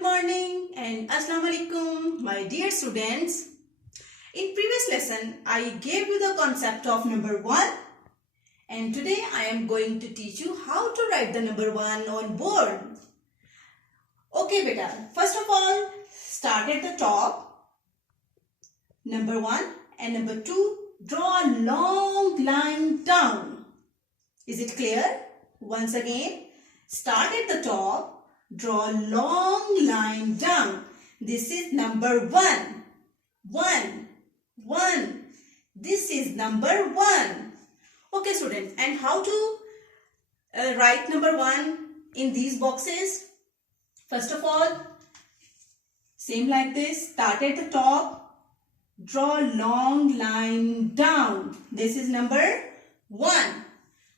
Good morning and Assalamu alaikum, my dear students. In previous lesson, I gave you the concept of number 1 and today I am going to teach you how to write the number 1 on board. Okay beta, first of all, start at the top, number 1 and number 2, draw a long line down. Is it clear? Once again, start at the top. Draw a long line down. This is number 1. 1. 1. This is number 1. Okay students, and how to write number 1 in these boxes? First of all, same like this. Start at the top. Draw a long line down. This is number 1.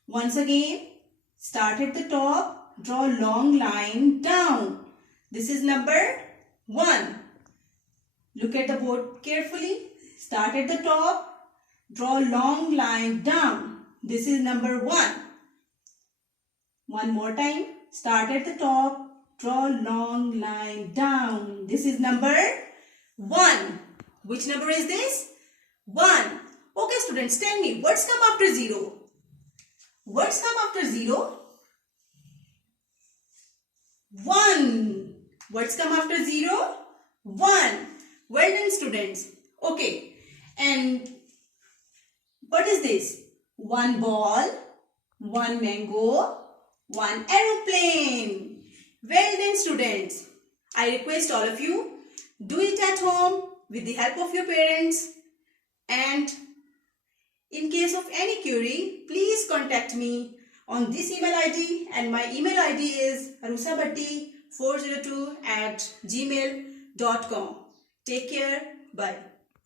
Once again, start at the top. Draw a long line down. This is number 1. Look at the board carefully. Start at the top. Draw a long line down. This is number 1. One more time. Start at the top. Draw a long line down. This is number 1. Which number is this? 1. Okay students, tell me what's come after 0? What's come after 0? 1. What's come after 0? 1. Well done students. Okay. And what is this? 1 ball, 1 mango, 1 aeroplane. Well done students. I request all of you, do it at home with the help of your parents. And in case of any query, please contact me on this email ID, and my email ID is arusabatti402@gmail.com. Take care. Bye.